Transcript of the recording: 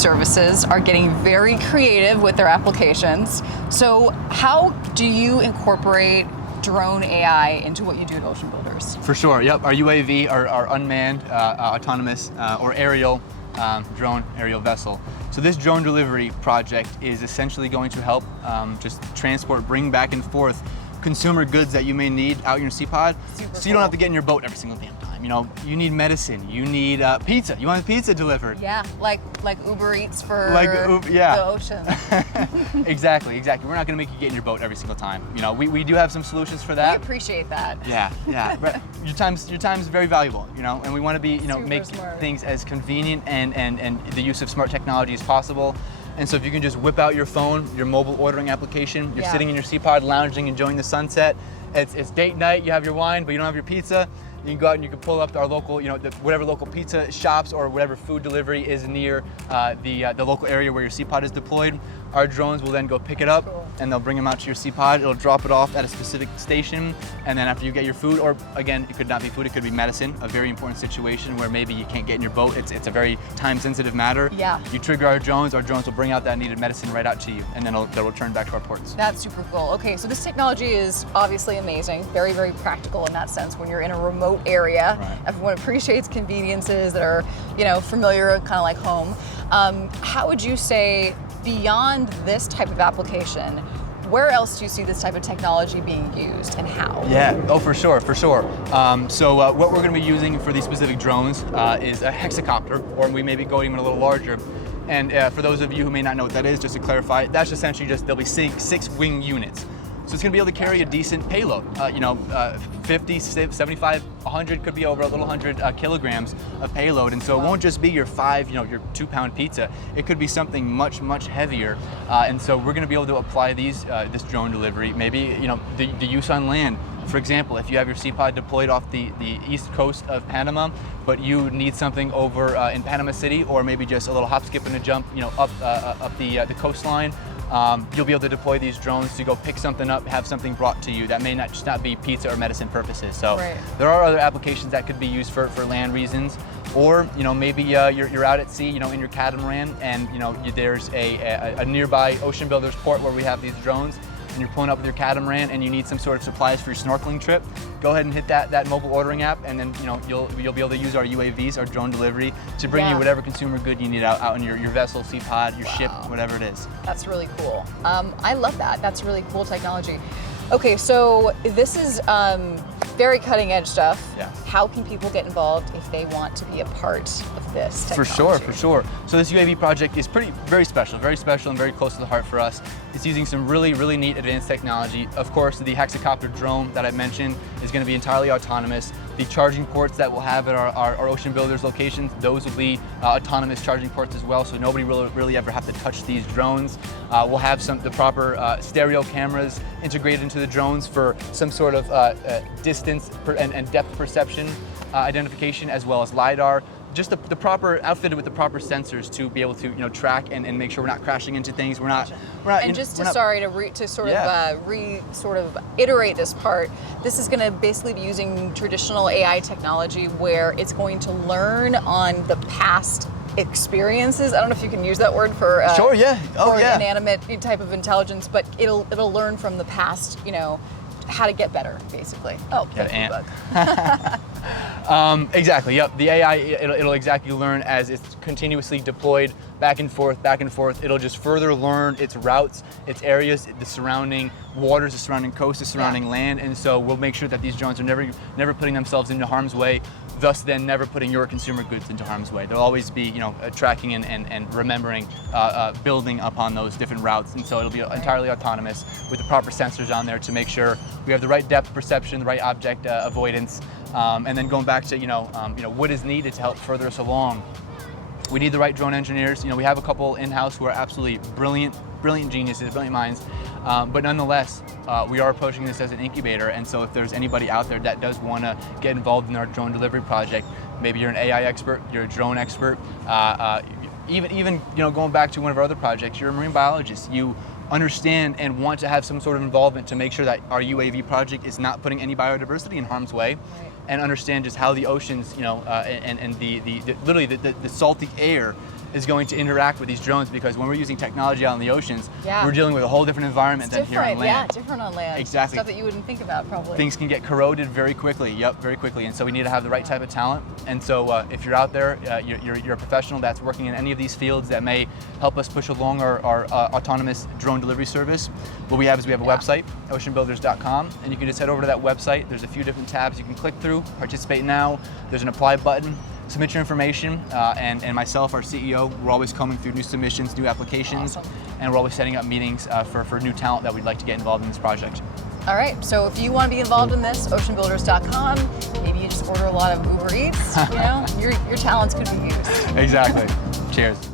services are getting very creative with their applications. So how do you incorporate drone AI into what you do at Ocean Builders? For sure, yep. Our UAV, our unmanned, autonomous, or aerial drone, aerial vessel. So this drone delivery project is essentially going to help just transport, bring back and forth consumer goods that you may need out in your Sea-Pod, so you don't have to get in your boat every single damn time. You know, you need medicine, you need pizza. You want pizza delivered. Yeah, like Uber Eats for yeah. the ocean. Exactly. We're not going to make you get in your boat every single time. You know, we do have some solutions for that. We appreciate that. Yeah. But your time is very valuable. You know, and we want to be make smart. Things as convenient and the use of smart technology as possible. And so if you can just whip out your phone, your mobile ordering application, you're sitting in your Sea-Pod, lounging, enjoying the sunset. It's date night, you have your wine, but you don't have your pizza. You can go out and you can pull up our local, whatever local pizza shops or whatever food delivery is near the local area where your Sea-Pod is deployed. Our drones will then go pick it up and they'll bring them out to your Sea-Pod. It'll drop it off at a specific station, and then after you get your food, or again, it could not be food, it could be medicine, a very important situation where maybe you can't get in your boat. It's a very time-sensitive matter. Yeah. You trigger our drones will bring out that needed medicine right out to you, and then they'll return back to our ports. That's super cool. Okay, so this technology is obviously amazing, very, very practical in that sense. When you're in a remote area, everyone appreciates conveniences that are, familiar, kind of like home. How would you say, beyond this type of application, where else do you see this type of technology being used and how? Yeah, for sure. So what we're going to be using for these specific drones is a hexacopter, or we may be going even a little larger. And for those of you who may not know what that is, just to clarify, that's essentially there'll be six wing units. So it's going to be able to carry a decent payload, 50, 75, 100, could be over a little 100 kilograms of payload. And so it won't just be your your 2-pound pizza. It could be something much, much heavier. And so we're going to be able to apply this drone delivery, maybe, the use on land. For example, if you have your Sea-Pod deployed off the east coast of Panama, but you need something over in Panama City, or maybe just a little hop, skip, and a jump, up the coastline, you'll be able to deploy these drones to go pick something up, have something brought to you that may not be pizza or medicine purposes. So there are other applications that could be used for land reasons, or maybe you're out at sea, in your catamaran, and there's a nearby Ocean Builders port where we have these drones, and you're pulling up with your catamaran and you need some sort of supplies for your snorkeling trip. Go ahead and hit that mobile ordering app, and then you'll be able to use our UAVs, our drone delivery, to bring you whatever consumer good you need out in your vessel, Sea-Pod, your ship, whatever it is. That's really cool. I love that. That's really cool technology. Okay, so this is very cutting edge stuff. Yeah. How can people get involved if they want to be a part of this technology? For sure. So this UAV project is very special and very close to the heart for us. It's using some really, really neat advanced technology. Of course, the hexacopter drone that I mentioned is going to be entirely autonomous. The charging ports that we'll have at our Ocean Builders locations, those will be autonomous charging ports as well, so nobody will really ever have to touch these drones. We'll have the proper stereo cameras integrated into the drones for some sort of distance and depth perception identification, as well as LiDAR. Just the proper, outfitted with the proper sensors to be able to track and make sure we're not crashing into things. We're not. And just to sort of iterate this part, this is going to basically be using traditional AI technology where it's going to learn on the past experiences. I don't know if you can use that word for inanimate type of intelligence, but it'll learn from the past, how to get better, basically. Oh, book. Exactly. Yep. The AI, it'll exactly learn as it's continuously deployed back and forth. It'll just further learn its routes, its areas, the surrounding waters, the surrounding coast, the surrounding land, and so we'll make sure that these drones are never putting themselves into harm's way, thus then never putting your consumer goods into harm's way. They'll always be, tracking and remembering, building upon those different routes, and so it'll be entirely autonomous with the proper sensors on there to make sure we have the right depth perception, the right object avoidance, and then going back to what is needed to help further us along. We need the right drone engineers. We have a couple in-house who are absolutely brilliant geniuses, brilliant minds, but nonetheless, we are approaching this as an incubator, and so if there's anybody out there that does want to get involved in our drone delivery project, maybe you're an AI expert, you're a drone expert, even going back to one of our other projects, you're a marine biologist, you understand and want to have some sort of involvement to make sure that our UAV project is not putting any biodiversity in harm's way, and understand just how the oceans, and the literally the salty air is going to interact with these drones, because when we're using technology out in the oceans, Yeah. we're dealing with a whole different environment than here on Different, yeah, land. different on land. Exactly. Stuff that you wouldn't think about probably. Things can get corroded very quickly. Yep, very quickly. And so we need to have the right type of talent. And so if you're out there, you're a professional that's working in any of these fields that may help us push along our autonomous drone delivery service, what we have is we have a website, oceanbuilders.com, and you can just head over to that website. There's a few different tabs you can click through. Participate now. There's an apply button. Submit your information, and myself, our CEO, we're always combing through new submissions, new applications, Awesome. and we're always setting up meetings for new talent that we'd like to get involved in this project. All right, so if you want to be involved in this, oceanbuilders.com, maybe you just order a lot of Uber Eats, you know, your talents could be used. Exactly. Cheers.